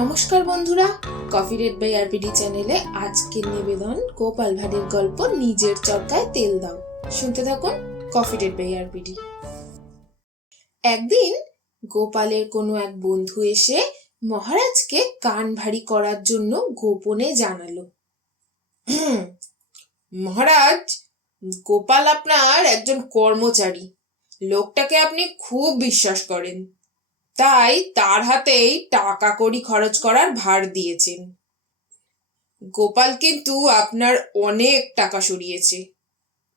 নমস্কার বন্ধুরা, coffee red by RPD চ্যানেলে আজকের নিবেদন গোপাল ভাঁড়ের গল্প নিজের চরকায় তেল দাও। শুনতে থাকুন কফি রেড বাই আরপিডি। একদিন গোপালের কোনো এক বন্ধু এসে মহারাজকে কান ভারী করার জন্য গোপনে জানালো, মহারাজ, গোপাল আপনার একজন কর্মচারী, লোকটাকে আপনি খুব বিশ্বাস করেন, তাই তার হাতেই টাকা কড়ি খরচ করার ভার দিয়েছেন। গোপাল কিন্তু আপনার অনেক টাকা সরিয়েছে,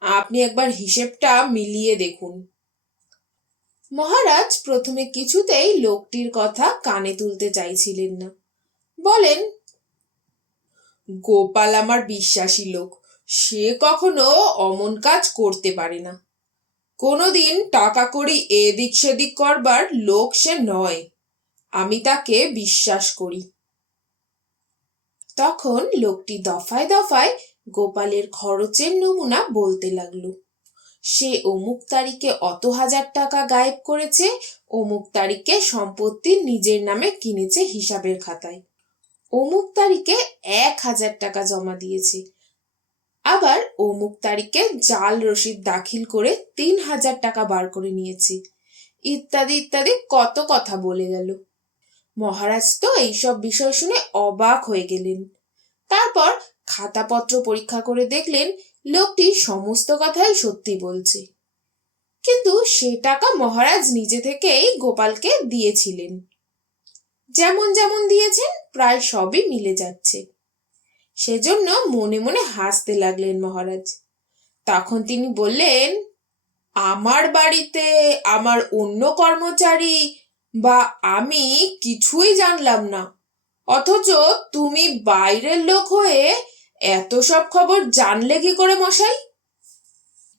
আপনি একবার হিসেবটা মিলিয়ে দেখুন। মহারাজ প্রথমে কিছুতেই লোকটির কথা কানে তুলতে চাইছিলেন না। বলেন, গোপাল আমার বিশ্বাসী লোক, সে কখনো অমন কাজ করতে পারে না। কোনোদিন টাকা কড়ি এদিক সেদিক করবার লোক সে নয়, আমি তাকে বিশ্বাস করি। তখন লোকটি দফায় দফায় গোপালের খরচের নমুনা বলতে লাগলো। সে অমুক তারিখে অত হাজার টাকা গায়েব করেছে, অমুক তারিখে সম্পত্তি নিজের নামে কিনেছে হিসাবের খাতায়, অমুক তারিখে 1,000 টাকা জমা দিয়েছে, আবার অমুক তারিখে জাল রসিদ দাখিল করে 3,000 টাকা বার করে নিয়েছে, ইত্যাদি ইত্যাদি কত কথা বলে গেল। মহারাজ তো এইসব বিষয় শুনে অবাক হয়ে গেলেন। তারপর খাতাপত্র পরীক্ষা করে দেখলেন লোকটি সমস্ত কথাই সত্যি বলছে, কিন্তু সে টাকা মহারাজ নিজে থেকেই গোপালকে দিয়েছিলেন। যেমন যেমন দিয়েছেন প্রায় সবই মিলে যাচ্ছে। সেজন্য মনে মনে হাসতে লাগলেন মহারাজ। তখন তিনি বললেন, আমার বাড়িতে আমার অন্য কর্মচারী বা আমি কিছুই জানলাম না, অথচ তুমি বাইরের লোক হয়ে এত সব খবর জানলে কি করে মশাই?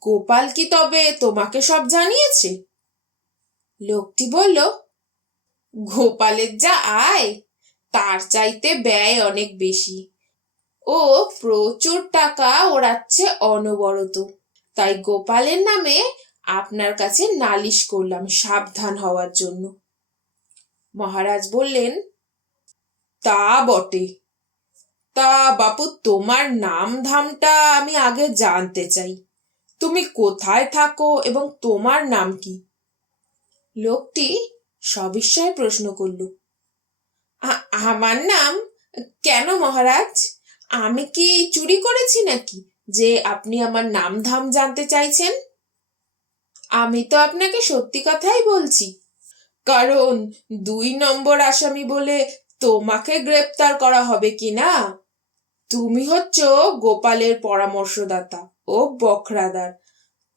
গোপাল কি তবে তোমাকে সব জানিয়েছে? লোকটি বলল, গোপালের যা আয় তার চাইতে ব্যয় অনেক বেশি, ও প্রচুর টাকা ওড়াচ্ছে অনবরত, তাই গোপালের নামে আপনার কাছে নালিশ করলাম সাবধান হওয়ার জন্য। মহারাজ বললেন, তা বটে, তা বাপু তোমার নাম ধামটা আমি আগে জানতে চাই, তুমি কোথায় থাকো এবং তোমার নাম কি? লোকটি সবিস্ময়ে প্রশ্ন করল, আমার নাম? কেন মহারাজ, আমি কি চুরি করেছি নাকি যে আপনি আমার নাম ধাম জানতে চাইছেন? আমি তো আপনাকে সত্যি কথাই বলছি, কারণ 2 নম্বর আসামি বলে তোমাকে গ্রেপ্তার করা হবে কিনা। তুমি হচ্ছ গোপালের পরামর্শদাতা ও বখরাদার,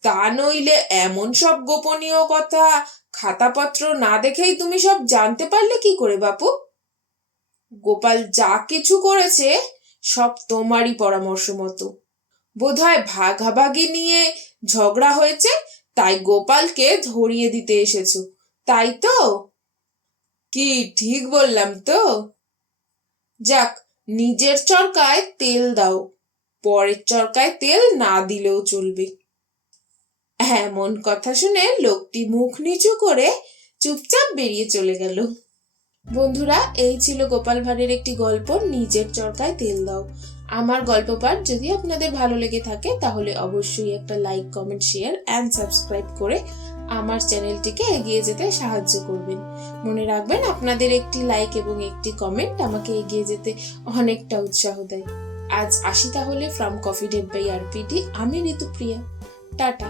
তা নইলে এমন সব গোপনীয় কথা খাতাপত্র না দেখেই তুমি সব জানতে পারলে কি করে বাপু? গোপাল যা কিছু করেছে সব তোমারই পরামর্শ মতো, বোধহয় ভাগাভাগি নিয়ে ঝগড়া হয়েছে, তাই গোপালকে ধরিয়ে দিতে এসেছো, তাই তো? কি ঠিক বললাম তো? যাক, নিজের চরকায় তেল দাও, পরের চরকায় তেল না দিলেও চলবে। এমন কথা শুনে লোকটি মুখ নিচু করে চুপচাপ বেরিয়ে চলে গেল। বন্ধুরা, এই ছিল গোপাল ভাঁড়ের একটি গল্প, নিজের চরকায় তেল দাও। আমার গল্প পাঠ যদি আপনাদের ভালো লেগে থাকে তাহলে অবশ্যই একটা like, comment, share and subscribe করে আমার চ্যানেলটিকে এগিয়ে যেতে সাহায্য করবেন। মনে রাখবেন, আপনাদের একটি লাইক এবং একটি কমেন্ট আমাকে এগিয়ে যেতে অনেকটা উৎসাহ দেয়। আজ আসি তাহলে, from coffee date by RPD, আমি ঋতুপ্রিয়া। টাটা।